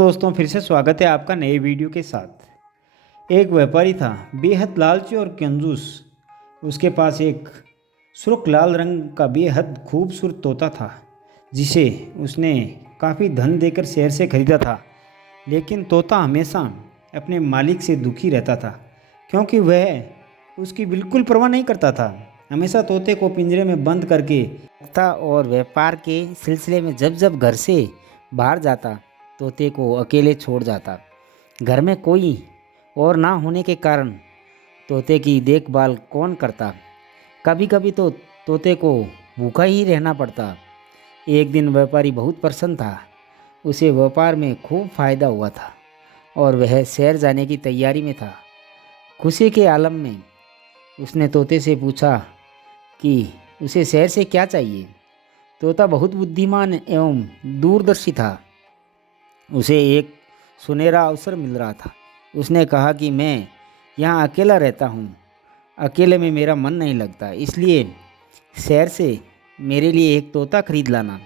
दोस्तों फिर से स्वागत है आपका नए वीडियो के साथ। एक व्यापारी था बेहद लालची और कंजूस। उसके पास एक सुर्ख लाल रंग का बेहद खूबसूरत तोता था जिसे उसने काफ़ी धन देकर शहर से खरीदा था। लेकिन तोता हमेशा अपने मालिक से दुखी रहता था क्योंकि वह उसकी बिल्कुल परवाह नहीं करता था। हमेशा तोते को पिंजरे में बंद करके रखता और व्यापार के सिलसिले में जब जब घर से बाहर जाता तोते को अकेले छोड़ जाता। घर में कोई और ना होने के कारण तोते की देखभाल कौन करता। कभी कभी तो तोते को भूखा ही रहना पड़ता। एक दिन व्यापारी बहुत प्रसन्न था। उसे व्यापार में खूब फायदा हुआ था और वह शहर जाने की तैयारी में था। खुशी के आलम में उसने तोते से पूछा कि उसे शहर से क्या चाहिए। तोता बहुत बुद्धिमान एवं दूरदर्शी था। उसे एक सुनहरा अवसर मिल रहा था। उसने कहा कि मैं यहाँ अकेला रहता हूँ, अकेले में मेरा मन नहीं लगता, इसलिए शहर से मेरे लिए एक तोता खरीद लाना।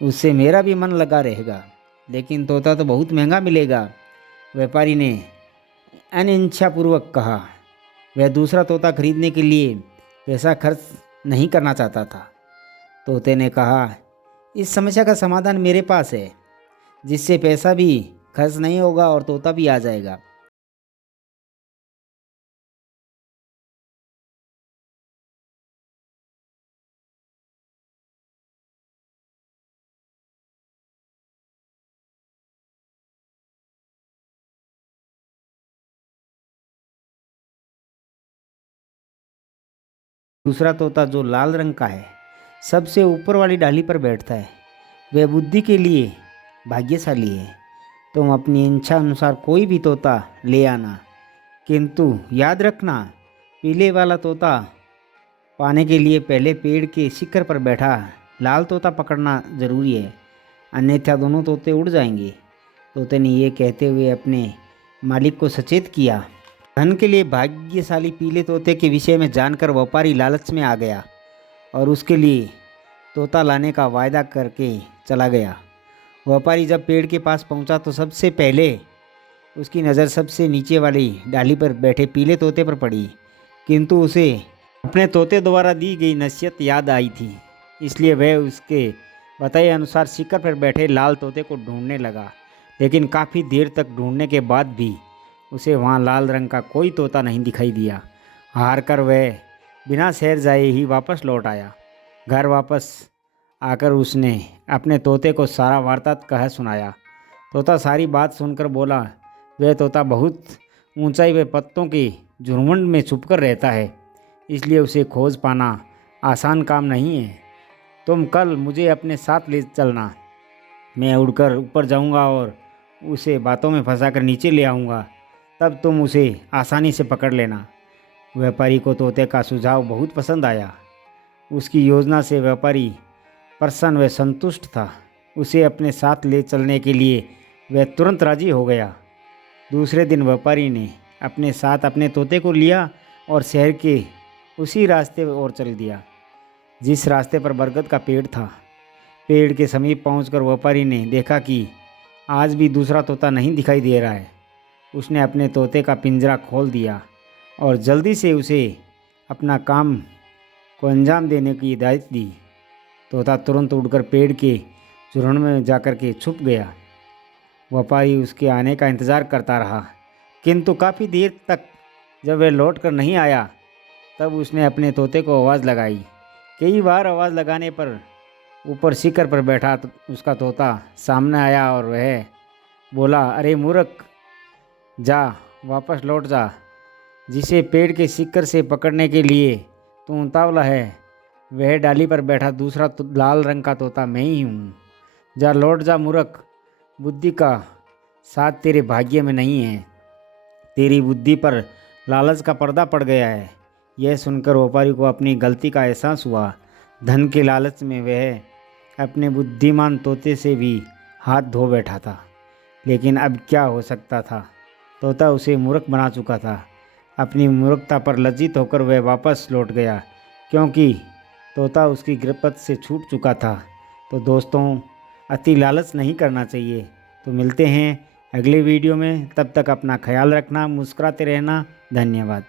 उससे मेरा भी मन लगा रहेगा। लेकिन तोता तो बहुत महंगा मिलेगा, व्यापारी ने अनिच्छापूर्वक कहा। वह दूसरा तोता खरीदने के लिए पैसा खर्च नहीं करना चाहता था। तोते ने कहा, इस समस्या का समाधान मेरे पास है, जिससे पैसा भी खर्च नहीं होगा और तोता भी आ जाएगा। दूसरा तोता जो लाल रंग का है, सबसे ऊपर वाली डाली पर बैठता है। वह बुद्धि के लिए भाग्यशाली है। तुम अपनी इच्छा अनुसार कोई भी तोता ले आना, किंतु याद रखना पीले वाला तोता पाने के लिए पहले पेड़ के शिखर पर बैठा लाल तोता पकड़ना जरूरी है, अन्यथा दोनों तोते उड़ जाएंगे। तोते ने ये कहते हुए अपने मालिक को सचेत किया। धन के लिए भाग्यशाली पीले तोते के विषय में जानकर व्यापारी लालच में आ गया और उसके लिए तोता लाने का वायदा करके चला गया। व्यापारी जब पेड़ के पास पहुंचा तो सबसे पहले उसकी नज़र सबसे नीचे वाली डाली पर बैठे पीले तोते पर पड़ी, किंतु उसे अपने तोते द्वारा दी गई नसीहत याद आई थी। इसलिए वह उसके बताए अनुसार शिखर पर बैठे लाल तोते को ढूंढने लगा। लेकिन काफ़ी देर तक ढूंढने के बाद भी उसे वहाँ लाल रंग का कोई तोता नहीं दिखाई दिया। हार कर वह बिना शहर जाए ही वापस लौट आया। घर वापस आकर उसने अपने तोते को सारा वार्तालाप कह सुनाया। तोता सारी बात सुनकर बोला, वह तोता बहुत ऊंचाई व पत्तों के झुरमुंड में छुपकर रहता है, इसलिए उसे खोज पाना आसान काम नहीं है। तुम कल मुझे अपने साथ ले चलना। मैं उड़कर ऊपर जाऊंगा और उसे बातों में फंसाकर नीचे ले आऊँगा, तब तुम उसे आसानी से पकड़ लेना। व्यापारी को तोते का सुझाव बहुत पसंद आया। उसकी योजना से व्यापारी प्रसन्न व संतुष्ट था। उसे अपने साथ ले चलने के लिए वह तुरंत राजी हो गया। दूसरे दिन व्यापारी ने अपने साथ अपने तोते को लिया और शहर के उसी रास्ते ओर चल दिया जिस रास्ते पर बरगद का पेड़ था। पेड़ के समीप पहुंचकर व्यापारी ने देखा कि आज भी दूसरा तोता नहीं दिखाई दे रहा है। उसने अपने तोते का पिंजरा खोल दिया और जल्दी से उसे अपना काम को अंजाम देने की हिदायत दी। तोता तुरंत उड़कर पेड़ के झुरमुंड में जाकर के छुप गया। व्यापारी उसके आने का इंतज़ार करता रहा, किंतु काफ़ी देर तक जब वह लौट कर नहीं आया तब उसने अपने तोते को आवाज़ लगाई। कई बार आवाज़ लगाने पर ऊपर शिखर पर बैठा उसका तोता सामने आया और वह बोला, अरे मूर्ख, जा वापस लौट जा। जिसे पेड़ के शिखर से पकड़ने के लिए तू उतावला है, वह डाली पर बैठा दूसरा लाल रंग का तोता मैं ही हूँ। जा लौट जा मूर्ख, बुद्धि का साथ तेरे भाग्य में नहीं है। तेरी बुद्धि पर लालच का पर्दा पड़ गया है। यह सुनकर व्यापारी को अपनी गलती का एहसास हुआ। धन के लालच में वह अपने बुद्धिमान तोते से भी हाथ धो बैठा था। लेकिन अब क्या हो सकता था, तोता उसे मूर्ख बना चुका था। अपनी मूर्खता पर लज्जित होकर वह वापस लौट गया, क्योंकि तोता उसकी गिरफ्त से छूट चुका था। तो दोस्तों, अति लालच नहीं करना चाहिए। तो मिलते हैं अगले वीडियो में, तब तक अपना ख्याल रखना, मुस्कुराते रहना। धन्यवाद।